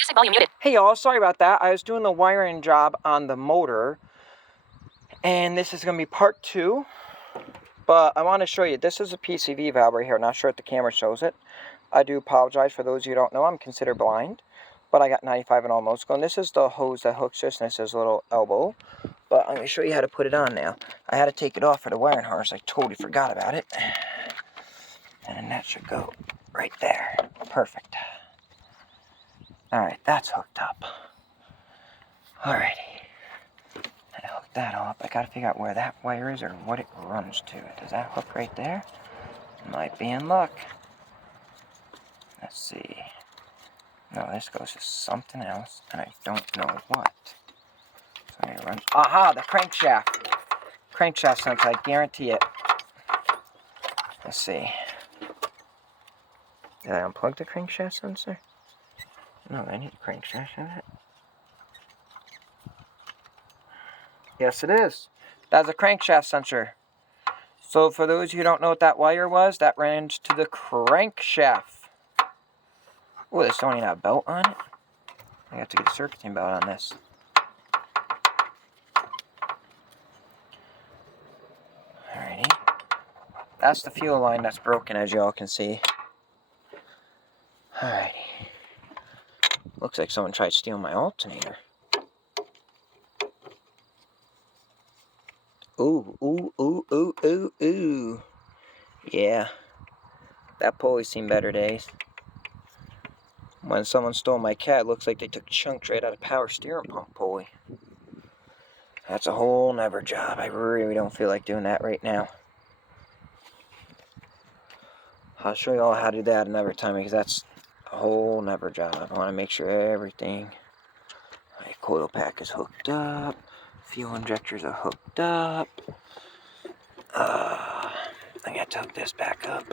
Music volume muted. Hey y'all, sorry about that. I was doing the wiring job on the motor, and this is going to be part 2. But I want to show you, this is a PCV valve right here. Not sure if the camera shows it. I do apologize for those of you who don't know. I'm considered blind, but I got 95 and almost going. This is the hose that hooks this, and this is a little elbow. But I'm going to show you how to put it on now. I had to take it off for the wiring harness. I totally forgot about it. And that should go right there. Perfect. Alright, that's hooked up. Alrighty. I hooked that up. I gotta figure out where that wire is or what it runs to. Does that hook right there? Might be in luck. Let's see. No, this goes to something else, and I don't know what. So it runs. Aha, the crankshaft. Crankshaft sensor, I guarantee it. Let's see. Did I unplug the crankshaft sensor? No, I need the crankshaft in it. Yes, it is. That's a crankshaft sensor. So for those of you who don't know what that wire was, that ran to the crankshaft. Oh, this don't even have a belt on it. I have to get a circuiting belt on this. Alrighty. That's the fuel line that's broken, as y'all can see. Alrighty. Looks like someone tried to steal my alternator. Ooh, ooh, ooh, ooh, ooh, ooh. Yeah. That pulley's seen better days. When someone stole my cat, it looks like they took chunks right out of power steering pump pulley. That's a whole never job. I really don't feel like doing that right now. I'll show you all how to do that another time because that's a whole never job. I want to make sure everything, my coil pack is hooked up, fuel injectors are hooked up. I got to hook this back up.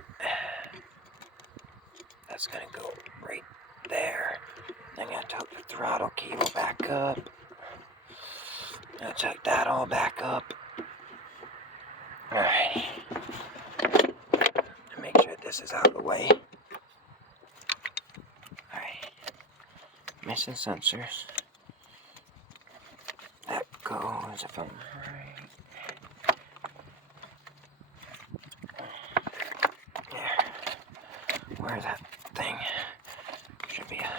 That's going to go right there. Then I got to hook the throttle cable back up. Let's hook that all back up. Alright. Make sure this is out of the way. Alright. Missing sensors. That goes if I'm right. There. Where's that thing? Should be a...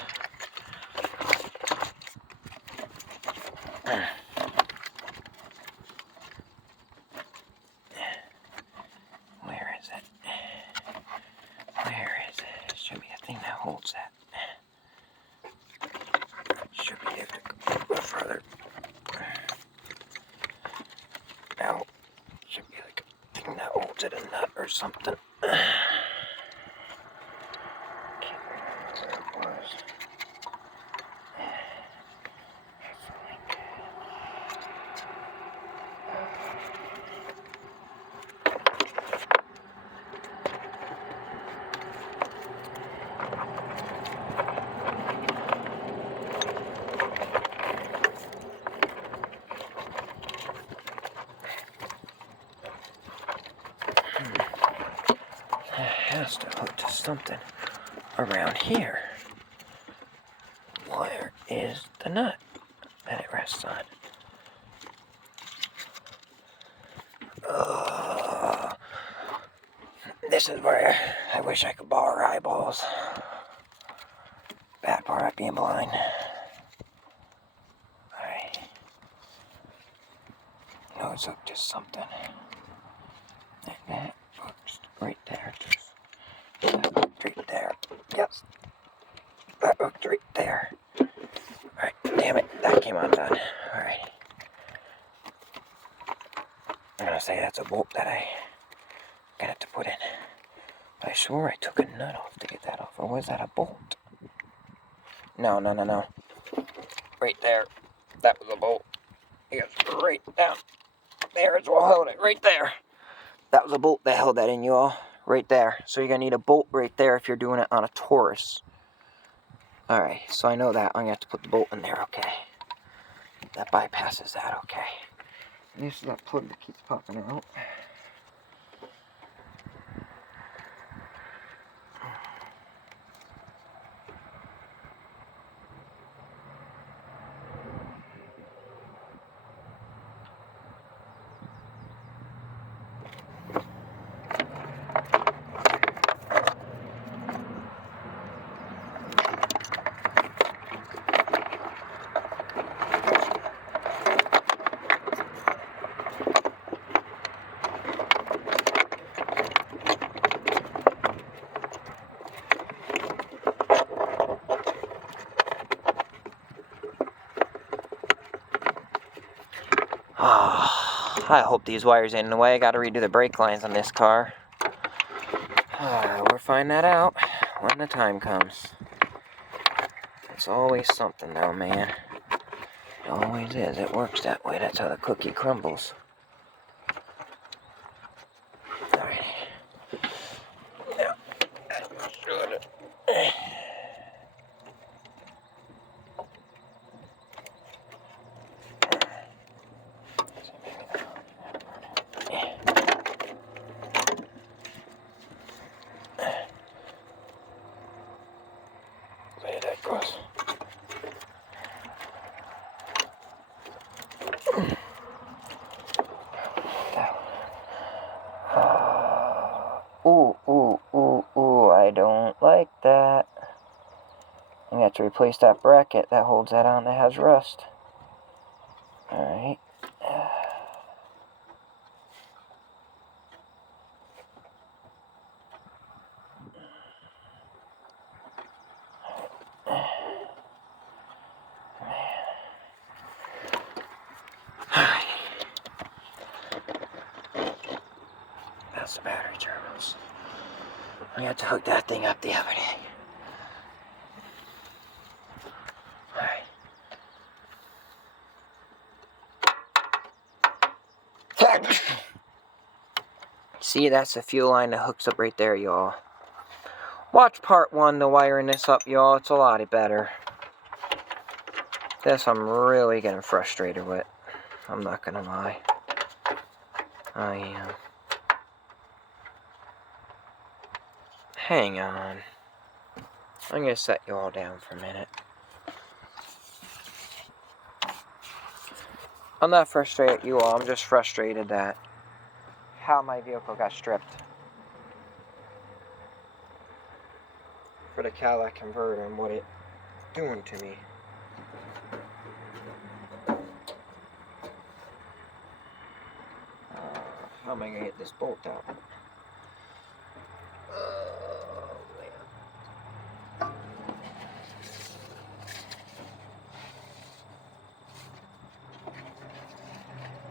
Where is it? Where is it? Should be a thing that holds that. Should be able to go further. Now, should be like a thing that holds it, a nut or something. Can't remember where it was. It has to hook to something around here. Where is the nut that it rests on? This is where I wish I could borrow eyeballs. Bad part of being blind. Alright. No, it's hooked to something. And that hooks right there. That hooked right there. Yes. That hooked right there. Alright, damn it. That came undone. Alright. I'm gonna say that's a bolt that I got to put in. But I swore I took a nut off to get that off. Or was that a bolt? No. Right there. That was a bolt. It goes right down. There is what held it. Right there. That was a bolt that held that in, you all. Right there. So you're going to need a bolt right there if you're doing it on a Taurus. Alright, so I know that. I'm going to have to put the bolt in there, okay. That bypasses that, okay. And this is that plug that keeps popping out. I hope these wires ain't in the way. I gotta redo the brake lines on this car. We'll find that out when the time comes. It's always something though, man. It always is. It works that way. That's how the cookie crumbles. Alright. Now, should. There that goes. Ooh, I don't like that. I'm gonna have to replace that bracket that holds that on that has rust. Alright. That's the battery turbos. I have to hook that thing up the other day. Alright. See, that's the fuel line that hooks up right there, y'all. Watch part 1 to wiring this up, y'all. It's a lot better. This I'm really getting frustrated with. I'm not gonna lie. I am. Hang on. I'm gonna set you all down for a minute. I'm not frustrated at you all. I'm just frustrated that how my vehicle got stripped for the Cadillac converter and what it's doing to me. How am I gonna get this bolt out? Oh, man.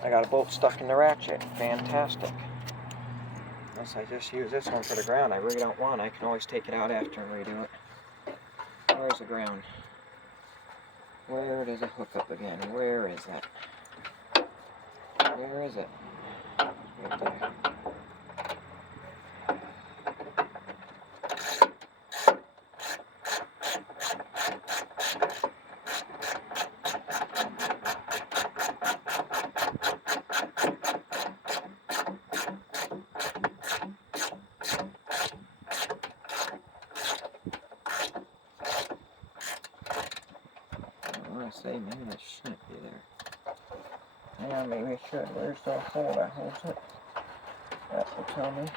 I got a bolt stuck in the ratchet. Fantastic. Unless I just use this one for the ground. I really don't want it. I can always take it out after and redo it. Where's the ground? Where does it hook up again? Where is that? Where is it? Right there. I want to say maybe it shouldn't be there. Yeah, maybe it should. Where's the hole that holds it? That will tell me.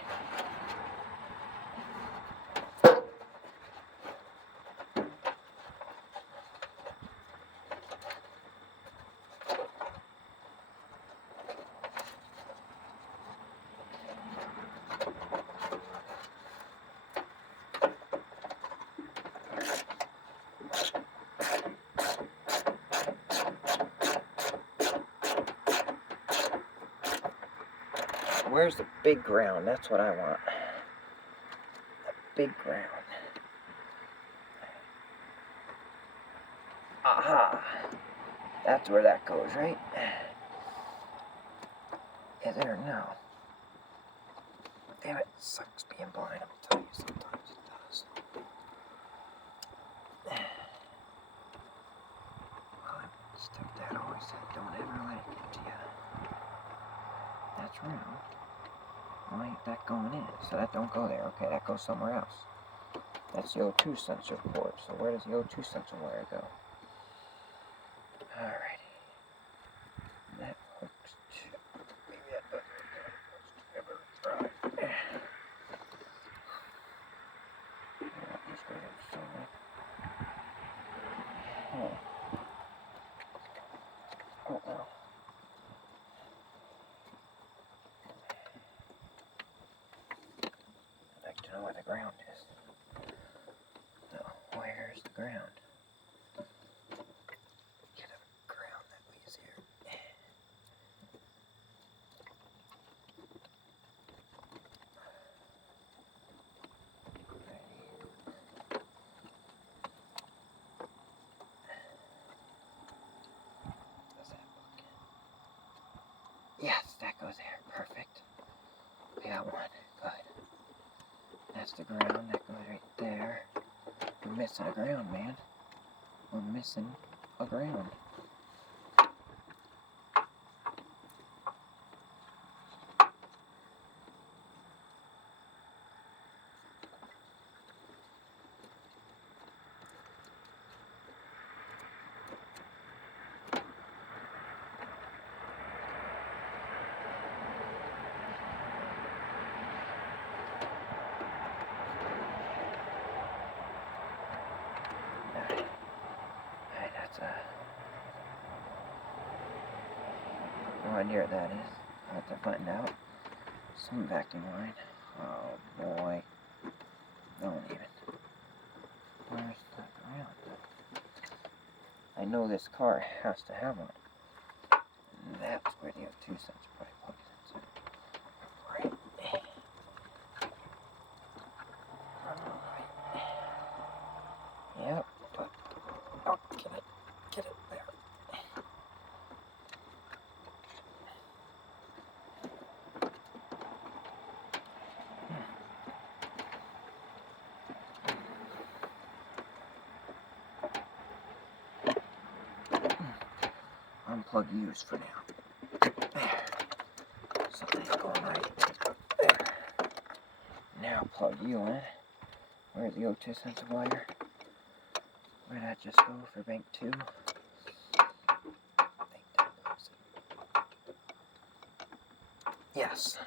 Where's the big ground? That's what I want. The big ground. Aha! That's where that goes, right? Is it or no? Damn it, sucks being blind. I'll tell you, sometimes it does. Well, Step Dad always said, don't ever let it get to you. That's round. Why ain't that going in? So that don't go there. Okay, that goes somewhere else. That's the O2 sensor port. So where does the O2 sensor wire go? Alrighty. That hooks to... Maybe that doesn't. Right. Just go ahead and show me. Uh-oh. I'd like to know where the ground is. No, where's the ground? Get a ground that leads here. ground that goes right there. We're missing a ground, man. We're missing a ground. Alright, that's no idea what that is. I'll have to find out. Some vacuum line. Oh boy. Don't even. Where's the ground? I know this car has to have one. And that's where the 2 cents probably plugs in. Right. Yep. Oh, get it there. Unplug U's for now. There. Something's going right there. Now plug U in. Where's the 2 cents of wire? Where'd that just go for bank 2? Yes.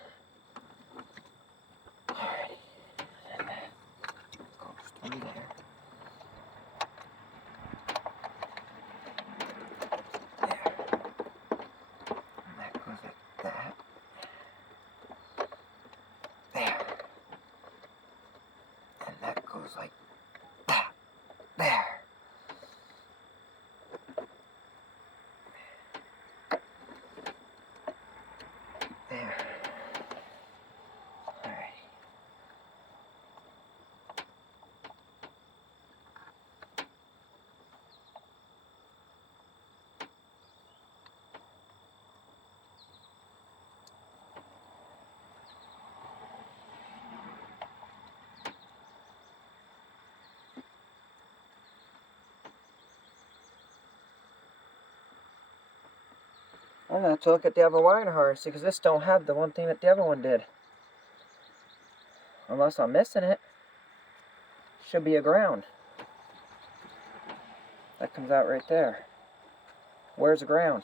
Alright. And that goes through there. There. And that goes like that. There. And that goes like that. There. There. Alright. I'm going to have to look at the other wiring harness because this don't have the one thing that the other one did. Unless I'm missing it. Should be a ground. That comes out right there. Where's the ground?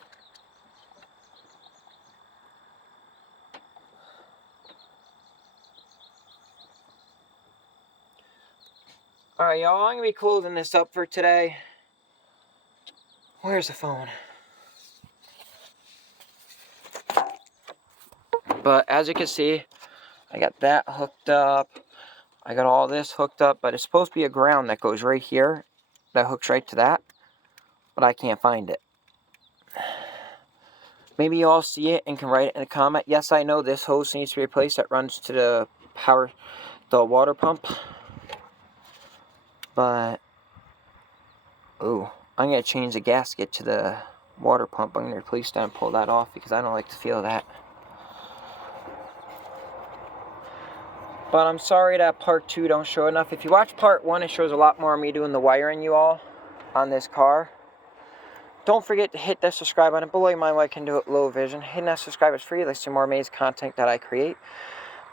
Alright, y'all, I'm going to be closing this up for today. Where's the phone? But as you can see, I got that hooked up. I got all this hooked up, but it's supposed to be a ground that goes right here. That hooks right to that. But I can't find it. Maybe you all see it and can write it in a comment. Yes, I know this hose needs to be replaced. That runs to the water pump. But, ooh, I'm going to change the gasket to the water pump. I'm going to replace that and pull that off because I don't like to feel that. But I'm sorry that part 2 don't show enough. If you watch part 1, it shows a lot more of me doing the wiring, you all, on this car. Don't forget to hit that subscribe button. Below you mind what I can do at low vision. Hitting that subscribe is free. Let's see more amazing content that I create.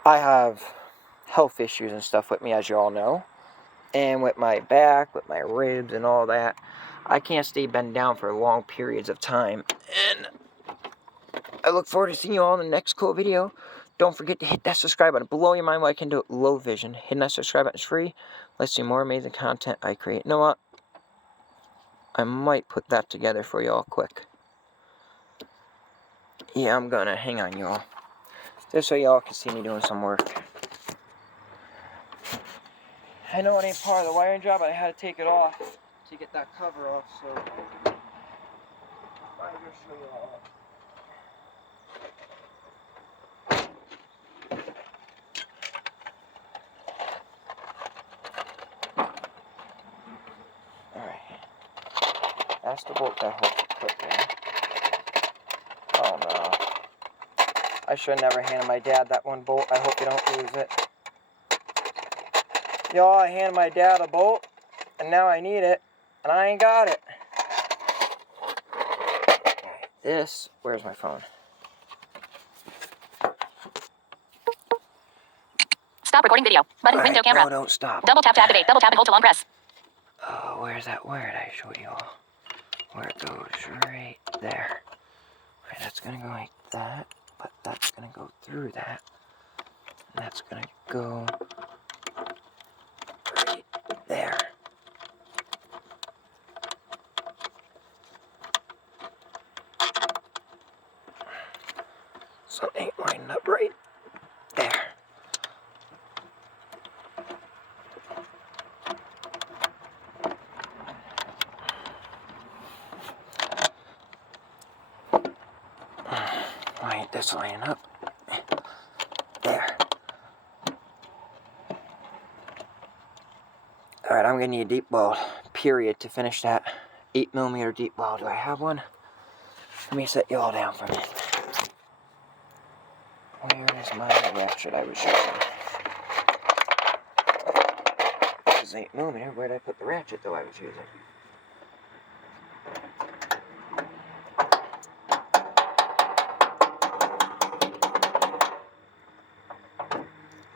I have health issues and stuff with me, as you all know. And with my back, with my ribs and all that, I can't stay bent down for long periods of time. And I look forward to seeing you all in the next cool video. Don't forget to hit that subscribe button. Below your mind what I can do at low vision. Hitting that subscribe button is free. Let's see more amazing content I create. You know what? I might put that together for y'all quick. Yeah, I'm gonna. Hang on, y'all. Just so y'all can see me doing some work. I know it ain't part of the wiring job, but I had to take it off to get that cover off, so I'm gonna show you all. Alright. That's the bolt that holds the clip in. Oh no. I should have never handed my dad that one bolt. I hope you don't lose it. Y'all, I handed my dad a bolt, and now I need it, and I ain't got it. This, where's my phone? Stop recording video. Button, window, camera. No, don't stop. Double tap to activate. Double tap and hold to long press. Oh, where's that wire I showed you all? Where it goes right there. Right, that's gonna go like that, but that's gonna go through that. And that's gonna go right there. Something ain't lining up right there. Why ain't this lining up? There. Alright, I'm gonna need a deep weld, period, to finish that 8mm deep weld. Do I have one? Let me set you all down for a minute. Where is my ratchet I was using? This is 8mm. Where did I put the ratchet though I was using?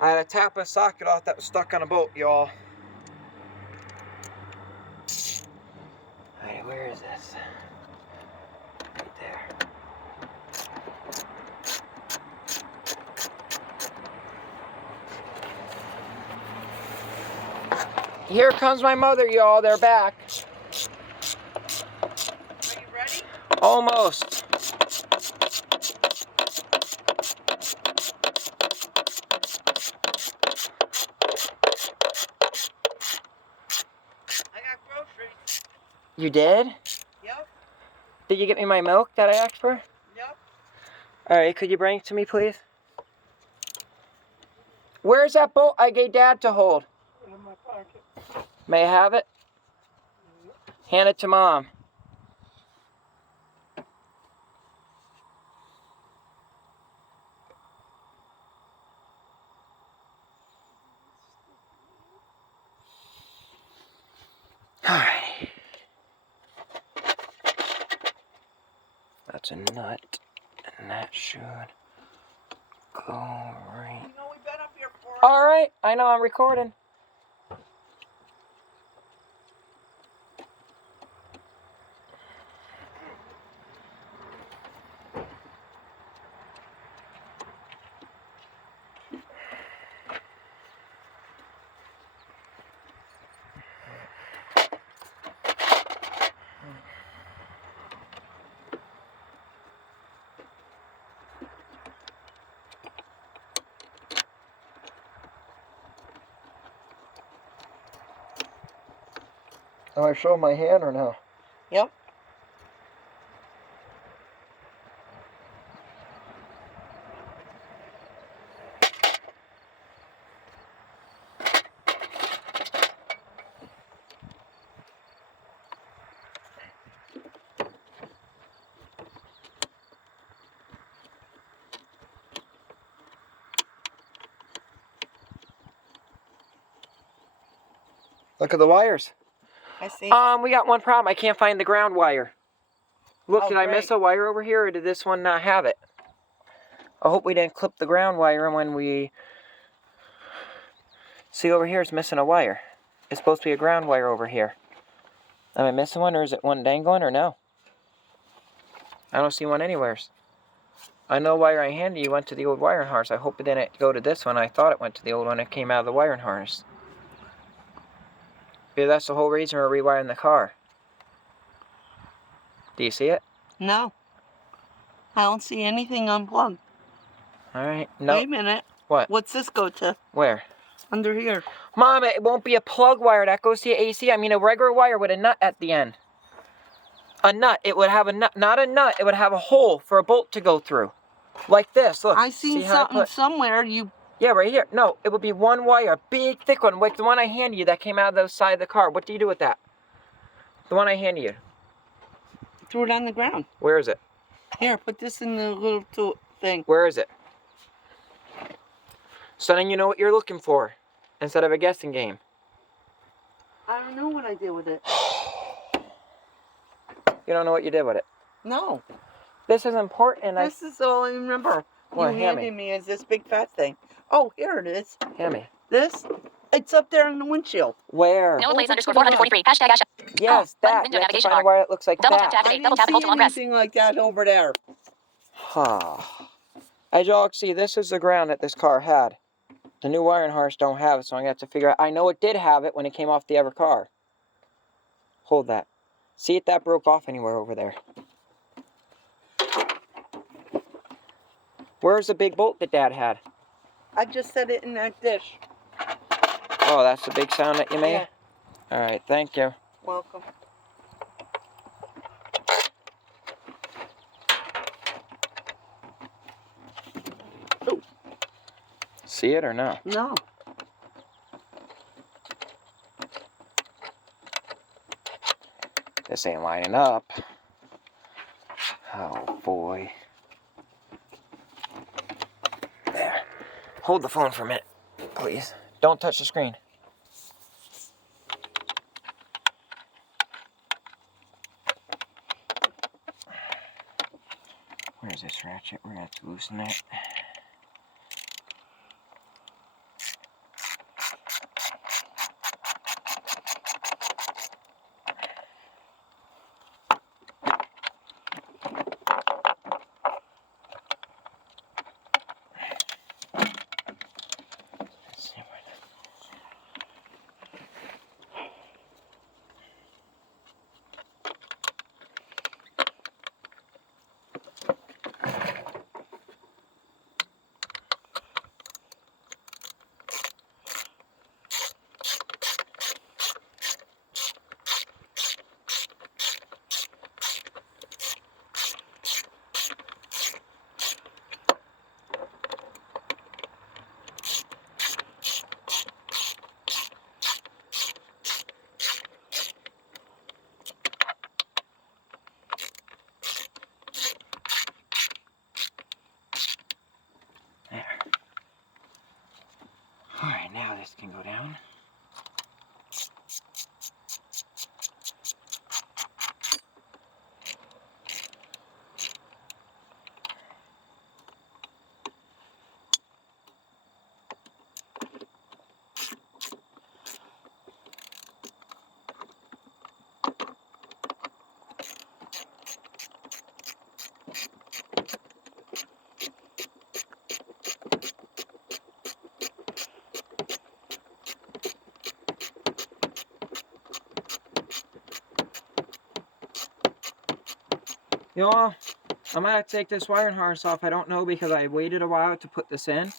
I had to tap a socket off that was stuck on a bolt, y'all. Alright, where is this? Right there. Here comes my mother, y'all. They're back. Are you ready? Almost. I got groceries. You did? Yep. Did you get me my milk that I asked for? Yep. Alright, could you bring it to me, please? Where's that bolt I gave Dad to hold? In my pocket. May I have it? Hand it to Mom. Alright. That's a nut, and that should go right. You know we've been up here for. Alright, I know I'm recording. Am I showing my hand or no? Yep. Look at the wires. I see. We got one problem. I can't find the ground wire. Look, Oh, did I miss great. a wire over here, or did this one not have it? I hope we didn't clip the ground wire, and when we... See, over here it's missing a wire. It's supposed to be a ground wire over here. Am I missing one, or is it one dangling, or no? I don't see one anywhere. I know wire I handed you went to the old wiring harness. I hope it didn't go to this one. I thought it went to the old one. It came out of the wiring harness. Yeah, that's the whole reason we're rewiring the car. Do you see it? No. I don't see anything unplugged. Alright, no. Wait a minute. What? What's this go to? Where? Under here. Mom, it won't be a plug wire. That goes to your AC. I mean a regular wire with a nut at the end. A nut. It would have a nut. Not a nut. It would have a hole for a bolt to go through. Like this. Look. I seen something somewhere. You. Yeah, right here. No, it would be one wire. A big, thick one. Like the one I handed you that came out of the side of the car. What do you do with that? The one I handed you. Threw it on the ground. Where is it? Here, put this in the little tool thing. Where is it? So then you know what you're looking for. instead of a guessing game. I don't know what I did with it. You don't know what you did with it. No. This is important. This is all I remember. What, You hand handed me. me is this big fat thing. Oh, here it is. Hand me. This? It's up there in the windshield. Where? No place Over underscore to the 443. Hashtag hash. Yes, Button, that. window, You have to navigation find a bar. wire that looks like Double tap that. to I activate. Double didn't tap to see hold to long press. anything like that over there. As y'all can see, this is the ground that this car had. The new wiring harness don't have it, so I'm going to have to figure out. I know it did have it when it came off the other car. Hold that. See if that broke off anywhere over there. Where's the big bolt that Dad had? I just set it in that dish. Oh, that's the big sound that you made? Yeah. Alright, thank you. Welcome. See it or no? No. This ain't lining up. Oh boy. There. Hold the phone for a minute, please. Don't touch the screen. Where's this ratchet? We're gonna have to loosen it. Let's see where There. Alright, now this can go down. Y'all, I'm gonna take this wiring harness off. I don't know because I waited a while to put this in.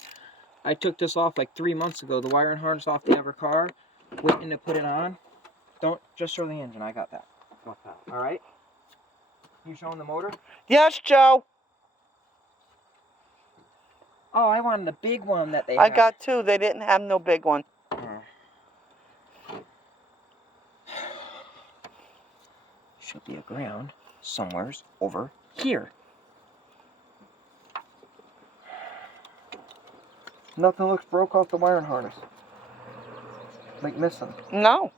I took this off like 3 months ago, the wiring harness off the other car, waiting to put it on. Don't, just show the engine, I got that. Alright? You showing the motor? Yes, Joe. Oh, I wanted the big one that they I had. got two. They didn't have no big one. Should be a ground somewheres over here. Nothing looks broke off the wiring harness. Like missing. No.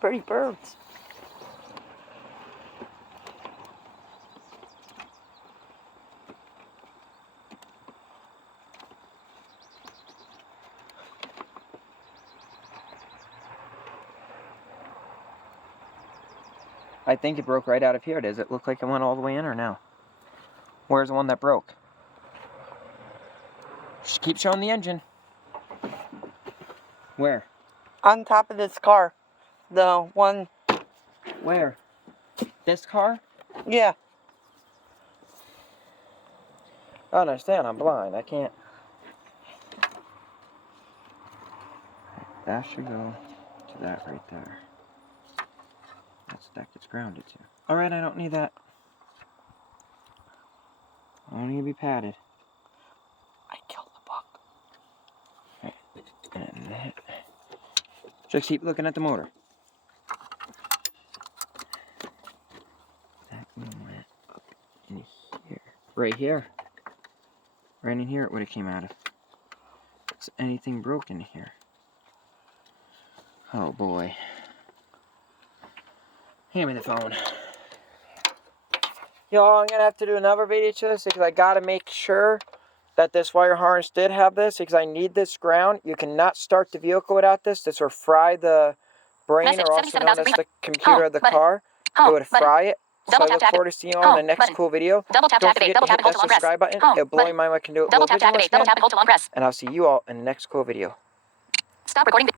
Pretty birds. I think it broke right out of here. Does it look like it went all the way in or no? Where's the one that broke? Just keep showing the engine. Where? On top of this car. The one. Where? This car? Yeah. I understand, I'm blind. I can't. That should go to that right there. That's that gets grounded to. Alright, I don't need that. I don't need to be padded. I killed the buck. And that. Just keep looking at the motor. right here. Right in here it would have came out of. Is anything broken here? Oh boy. Hand me the phone. Y'all, I'm going to have to do another video to this because I got to make sure that this wire harness did have this because I need this ground. You cannot start the vehicle without this. This will fry the brain, Message, or also known 77,000 as the computer of the button. car. It Home would button. fry it. So Double I tap look to forward to seeing you all in the Home next button. cool video. Double tap to Don't activate. forget Double to tap hit and hold that to long press. subscribe button. Home It'll blow your button. mind what I can do with Double little tap to vision activate. loss, Double man. tap and hold to long press. And I'll see you all in the next cool video. Stop recording.